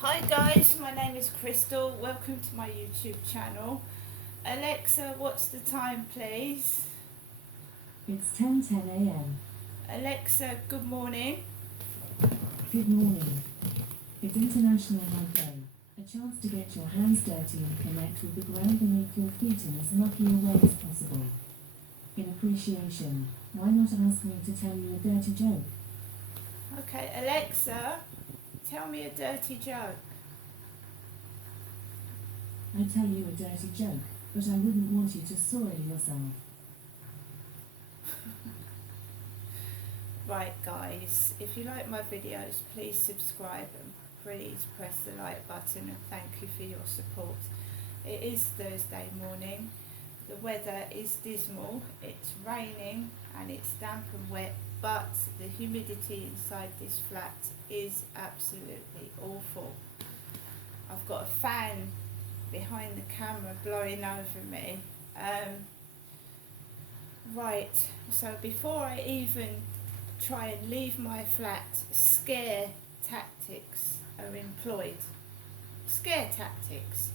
Hi guys, my name is Crystal. Welcome to my YouTube channel. Alexa, what's the time please? It's 10:10 a.m. Alexa, good morning. Good morning. It's International Mud Day. A chance to get your hands dirty and connect with the ground and make your feet in as mucky a way as possible. In appreciation, why not ask me to tell you a dirty joke? Okay, Alexa, tell me a dirty joke. I tell you a dirty joke, but I wouldn't want you to soil yourself. Right guys, if you like my videos, please subscribe and please press the like button, and thank you for your support. It is Thursday morning. The weather is dismal. It's raining and it's damp and wet, but the humidity inside this flat is absolutely awful. I've got a fan behind the camera blowing over me. Right, so before I even try and leave my flat, scare tactics are employed. Scare tactics.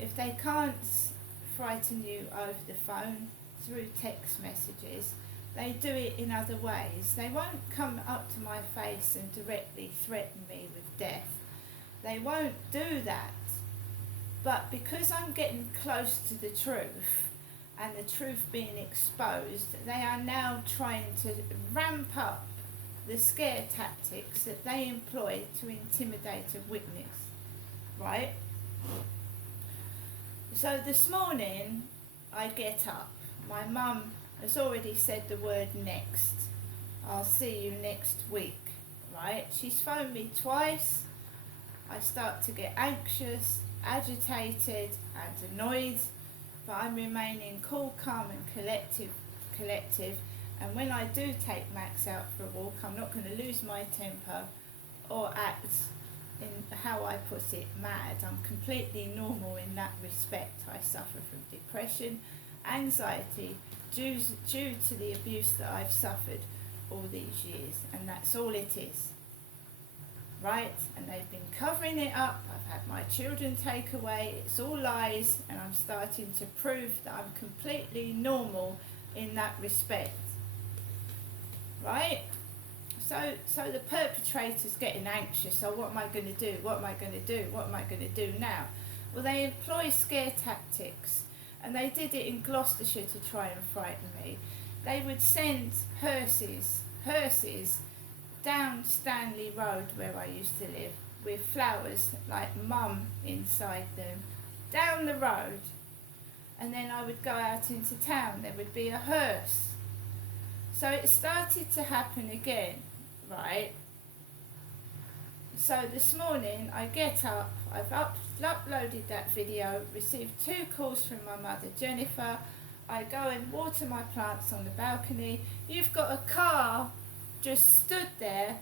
If they can't frighten you over the phone, through text messages, they do it in other ways. They won't come up to my face and directly threaten me with death. They won't do that. But because I'm getting close to the truth, and the truth being exposed, they are now trying to ramp up the scare tactics that they employ to intimidate a witness, right? So this morning I get up. My mum has already said the word next. I'll see you next week, right? She's phoned me twice. I start to get anxious, agitated and annoyed, but I'm remaining cool, calm and collective. And when I do take Max out for a walk, I'm not going to lose my temper or act in, how I put it, mad. I'm completely normal in that respect. I suffer from depression, anxiety, due to the abuse that I've suffered all these years, and that's all it is. Right? And they've been covering it up. I've had my children take away. It's all lies, and I'm starting to prove that I'm completely normal in that respect. Right? So the perpetrator's getting anxious. So what am I going to do? What am I going to do? What am I going to do now? Well, they employ scare tactics, and they did it in Gloucestershire to try and frighten me. They would send hearses down Stanley Road, where I used to live, with flowers like mum inside them, down the road. And then I would go out into town, there would be a hearse. So it started to happen again, right? So this morning I get up, I've uploaded that video, received 2 calls from my mother Jennifer. I go and water my plants on the balcony. You've got a car just stood there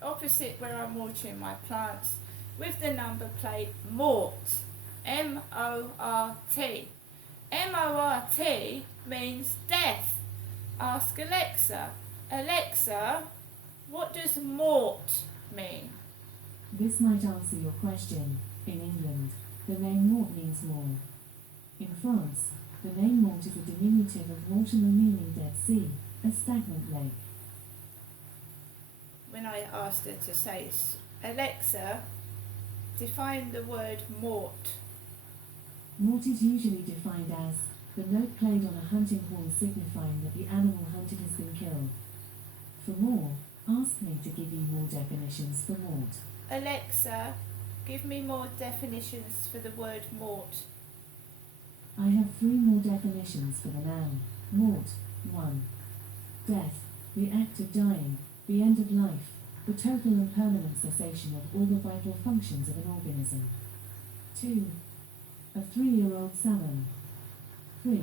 opposite where I'm watering my plants with the number plate Mort, M-O-R-T. M-O-R-T means death. Ask Alexa. Alexa, what does Mort mean? This might answer your question. In England, the name Mort means more. In France, the name Mort is a diminutive of Mortimer meaning Dead Sea, a stagnant lake. When I asked her to say, Alexa, define the word Mort. Mort is usually defined as the note played on a hunting horn signifying that the animal hunted has been killed. For more, ask me to give you more definitions for Mort. Alexa, give me more definitions for the word Mort. I have 3 more definitions for the noun. Mort. 1. Death, the act of dying, the end of life, the total and permanent cessation of all the vital functions of an organism. 2. A 3-year-old salmon. 3.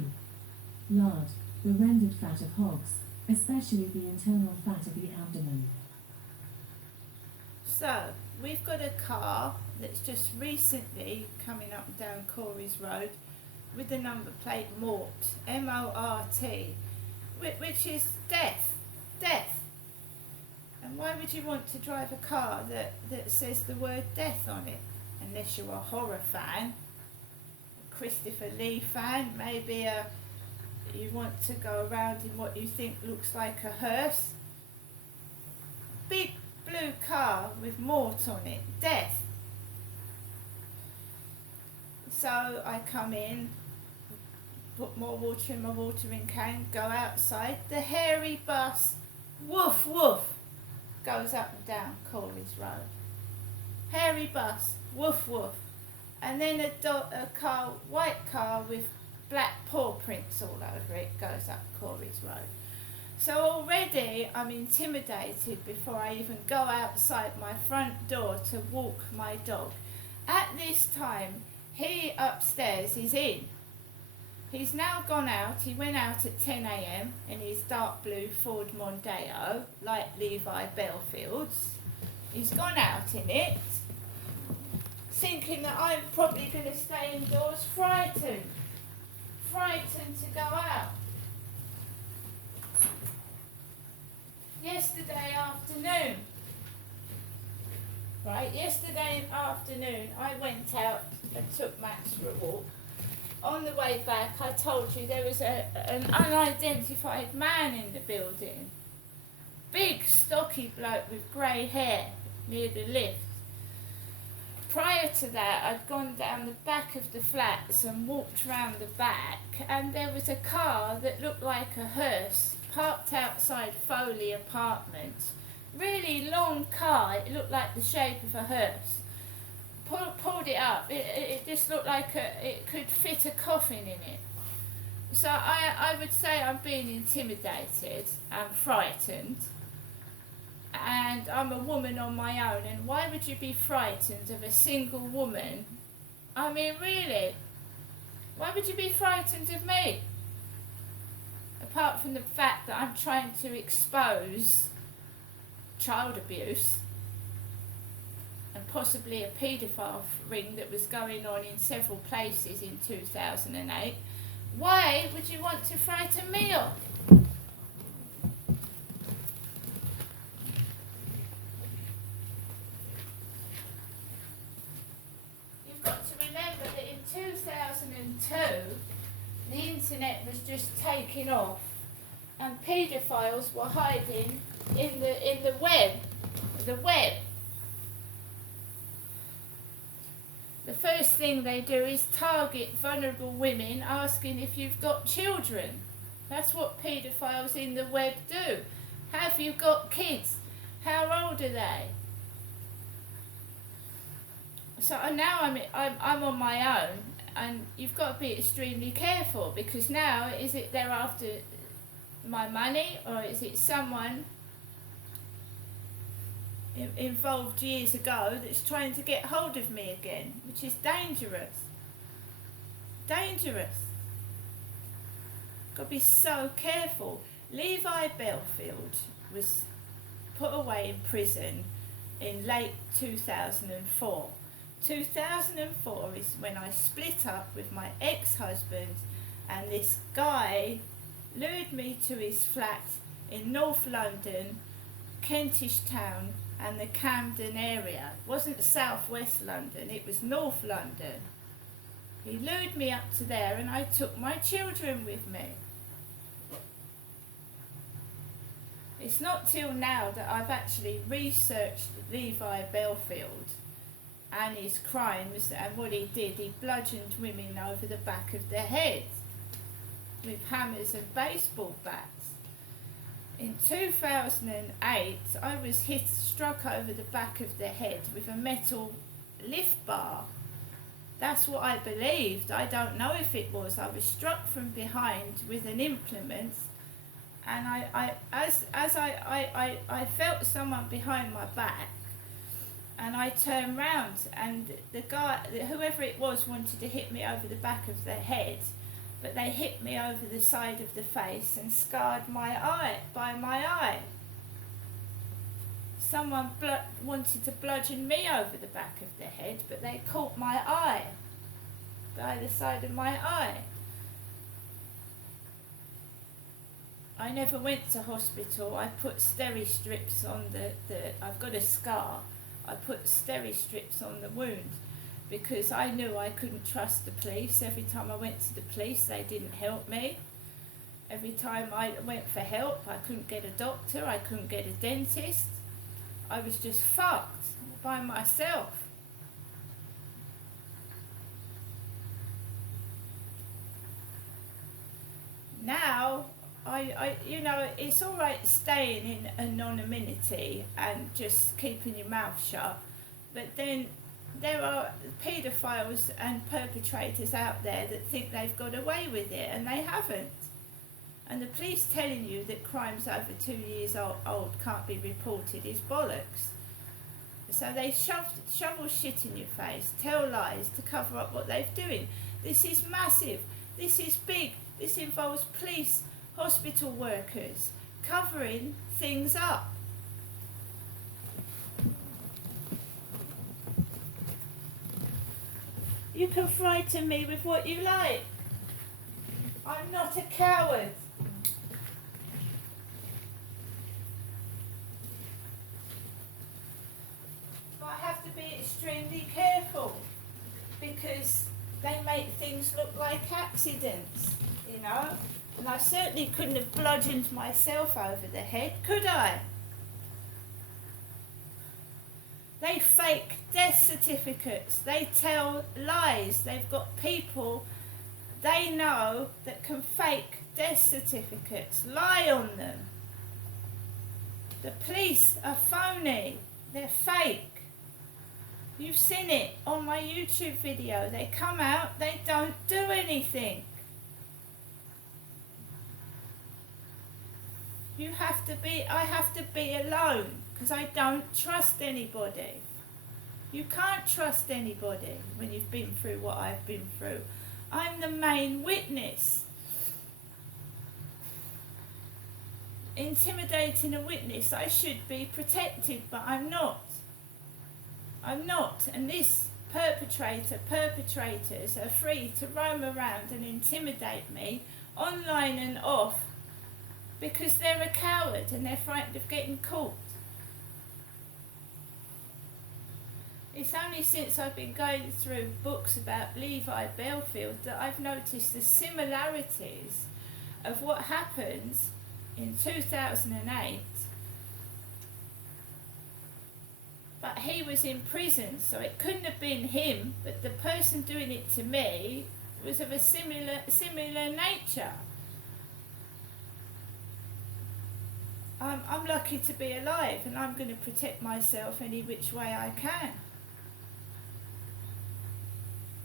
Lard, the rendered fat of hogs, especially the internal fat of the abdomen. So, we've got a car that's just recently coming up and down Corey's Road with the number plate Mort, M-O-R-T, which is death. And why would you want to drive a car that says the word death on it? Unless you're a horror fan, a Christopher Lee fan, maybe you want to go around in what you think looks like a hearse. Big blue car with mort on it, death. So I come in, put more water in my watering can, go outside, the hairy bus, woof woof, goes up and down Corley's Road. Hairy bus, woof woof. And then a car, white car with black paw prints all over it, goes up Corley's Road. So already I'm intimidated before I even go outside my front door to walk my dog. At this time, he upstairs is in. He's now gone out. He went out at 10 a.m. in his dark blue Ford Mondeo, like Levi Bellfield's. He's gone out in it, thinking that I'm probably going to stay indoors, frightened to go out. Yesterday afternoon, I went out and took Max for a walk. On the way back, I told you there was an unidentified man in the building. Big, stocky bloke with grey hair near the lift. Prior to that, I'd gone down the back of the flats and walked round the back, and there was a car that looked like a hearse parked outside Foley Apartments. Really long car, it looked like the shape of a hearse. Pulled it up, it just looked like it could fit a coffin in it. So I would say I'm being intimidated and frightened, and I'm a woman on my own, and why would you be frightened of a single woman? I mean, really, why would you be frightened of me? Apart from the fact that I'm trying to expose child abuse and possibly a paedophile ring that was going on in several places in 2008, why would you want to frighten me off? You've got to remember that in 2002, the internet was just taking off and paedophiles were hiding in the web. The first thing they do is target vulnerable women, asking if you've got children. That's what paedophiles in the web do. Have you got kids? How old are they? So now I'm on my own, and you've got to be extremely careful, because now is it they're after my money, or is it someone involved years ago that's trying to get hold of me again, which is dangerous. Got to be so careful. Levi Bellfield was put away in prison in late 2004. 2004 is when I split up with my ex-husband, and this guy lured me to his flat in North London, Kentish Town and the Camden area. It wasn't South West London, it was North London. He lured me up to there, and I took my children with me. It's not till now that I've actually researched Levi Bellfield and his crimes and what he did. He bludgeoned women over the back of their heads with hammers and baseball bats. In 2008, I was struck over the back of the head with a metal lift bar. That's what I believed. I don't know if it was. I was struck from behind with an implement, and I felt someone behind my back, and I turned round, and the guy, whoever it was, wanted to hit me over the back of the head, but they hit me over the side of the face and scarred my eye, by my eye. Someone wanted to bludgeon me over the back of the head, but they caught my eye, by the side of my eye. I never went to hospital. I put steri strips on I've got a scar. I put steri strips on the wound because I knew I couldn't trust the police. Every time I went to the police, they didn't help me. Every time I went for help, I couldn't get a doctor, I couldn't get a dentist. I was just fucked by myself. Now, you know, it's all right staying in anonymity and just keeping your mouth shut, but then there are paedophiles and perpetrators out there that think they've got away with it, and they haven't. And the police telling you that crimes over 2 years old can't be reported is bollocks. So they shovel shit in your face, tell lies to cover up what they're doing. This is massive, this is big, this involves police, hospital workers, covering things up. You can frighten me with what you like. I'm not a coward. But I have to be extremely careful because they make things look like accidents, you know? And I certainly couldn't have bludgeoned myself over the head, could I? They fake death certificates, they tell lies, they've got people they know that can fake death certificates, lie on them. The police are phony, they're fake. You've seen it on my YouTube video, they come out, they don't do anything. I have to be alone because I don't trust anybody. You can't trust anybody when you've been through what I've been through. I'm the main witness. Intimidating a witness, I should be protected, but I'm not. I'm not, and this perpetrators are free to roam around and intimidate me online and off because they're a coward and they're frightened of getting caught. It's only since I've been going through books about Levi Bellfield that I've noticed the similarities of what happens in 2008. But he was in prison, so it couldn't have been him, but the person doing it to me was of a similar nature. I'm lucky to be alive, and I'm going to protect myself any which way I can.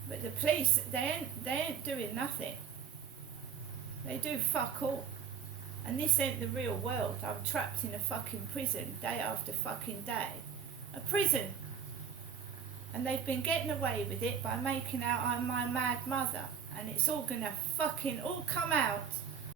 But the police, they ain't doing nothing. They do fuck all. And this ain't the real world. I'm trapped in a fucking prison day after fucking day. A prison. And they've been getting away with it by making out I'm my mad mother. And it's all gonna fucking all come out